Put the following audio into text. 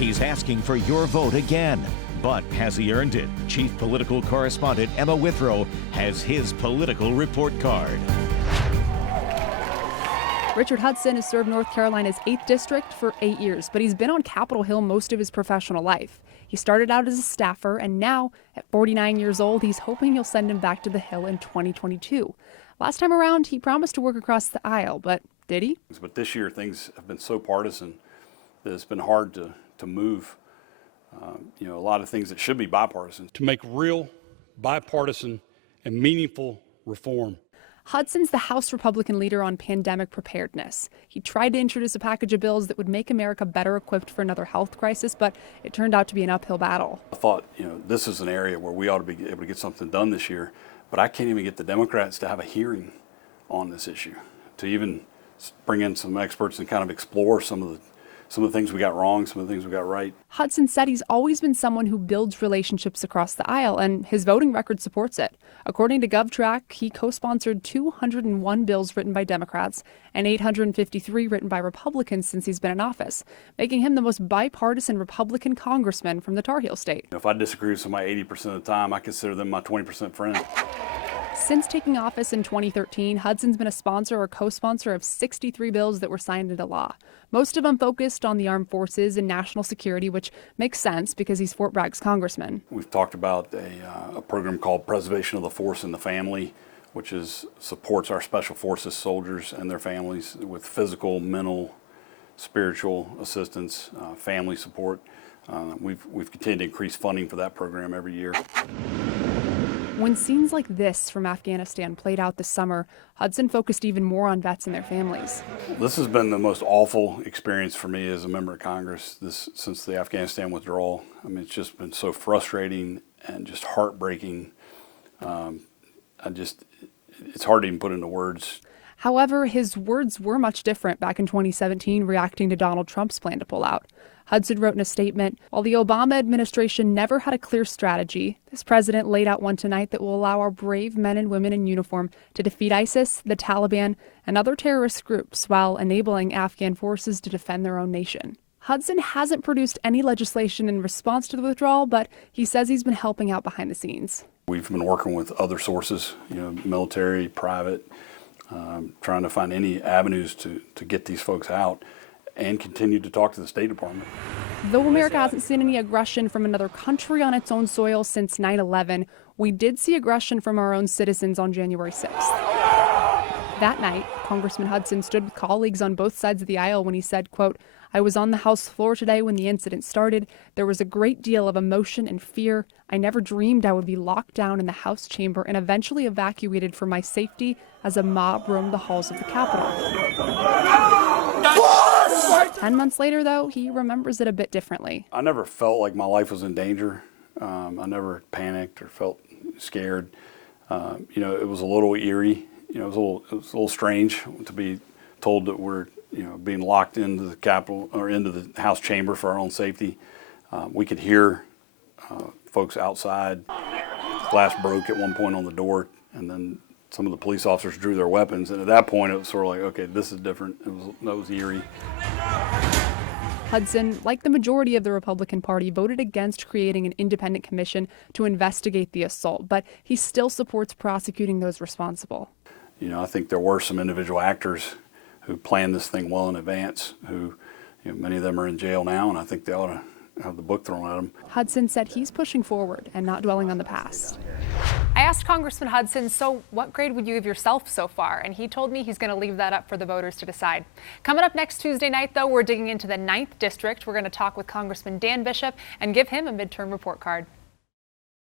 He's asking for your vote again. But has he earned it? Chief Political Correspondent Emma Withrow has his political report card. Richard Hudson has served North Carolina's 8th District for 8 years, but he's been on Capitol Hill most of his professional life. He started out as a staffer, and now, at 49 years old, he's hoping you'll send him back to the Hill in 2022. Last time around, he promised to work across the aisle, but did he? But this year, things have been so partisan that it's been hard to move. A lot of things that should be bipartisan. To make real, bipartisan, and meaningful reform. Hudson's the House Republican leader on pandemic preparedness. He tried to introduce a package of bills that would make America better equipped for another health crisis, but it turned out to be an uphill battle. I thought, this is an area where we ought to be able to get something done this year, but I can't even get the Democrats to have a hearing on this issue, to even bring in some experts and kind of explore some of the things we got wrong, some of the things we got right. Hudson said he's always been someone who builds relationships across the aisle, and his voting record supports it. According to GovTrack, he co-sponsored 201 bills written by Democrats and 853 written by Republicans since he's been in office, making him the most bipartisan Republican congressman from the Tar Heel state. If I disagree with somebody 80% of the time, I consider them my 20% friend. Since taking office in 2013, Hudson's been a sponsor or co-sponsor of 63 bills that were signed into law. Most of them focused on the armed forces and national security, which makes sense because he's Fort Bragg's congressman. We've talked about a program called Preservation of the Force and the Family, which supports our special forces soldiers and their families with physical, mental, spiritual assistance, family support. We've continued to increase funding for that program every year. When scenes like this from Afghanistan played out this summer, Hudson focused even more on vets and their families. This has been the most awful experience for me as a member of Congress since the Afghanistan withdrawal. I mean, it's just been so frustrating and just heartbreaking. It's hard to even put into words. However, his words were much different back in 2017, reacting to Donald Trump's plan to pull out. Hudson wrote in a statement, "While the Obama administration never had a clear strategy, this president laid out one tonight that will allow our brave men and women in uniform to defeat ISIS, the Taliban, and other terrorist groups while enabling Afghan forces to defend their own nation." Hudson hasn't produced any legislation in response to the withdrawal, but he says he's been helping out behind the scenes. We've been working with other sources, military, private, trying to find any avenues to get these folks out, and continue to talk to the State Department. Though America hasn't seen any aggression from another country on its own soil since 9/11, we did see aggression from our own citizens on January 6th. That night, Congressman Hudson stood with colleagues on both sides of the aisle when he said, quote, "I was on the House floor today when the incident started. There was a great deal of emotion and fear. I never dreamed I would be locked down in the House chamber and eventually evacuated for my safety as a mob roamed the halls of the Capitol." 10 months later, though, he remembers it a bit differently. I never felt like my life was in danger. I never panicked or felt scared. It was a little eerie. It was a little strange to be told that we're being locked into the Capitol or into the House chamber for our own safety. We could hear folks outside. Glass broke at one point on the door, and then some of the police officers drew their weapons. And at that point, it was sort of like, okay, this is different. That was eerie. Hudson, like the majority of the Republican Party, voted against creating an independent commission to investigate the assault, but he still supports prosecuting those responsible. I think there were some individual actors who planned this thing well in advance, who many of them are in jail now, and I think they ought to have the book thrown at them. Hudson said he's pushing forward and not dwelling on the past. I asked Congressman Hudson, so what grade would you give yourself so far? And he told me he's going to leave that up for the voters to decide. Coming up next Tuesday night, though, we're digging into the 9th District. We're going to talk with Congressman Dan Bishop and give him a midterm report card.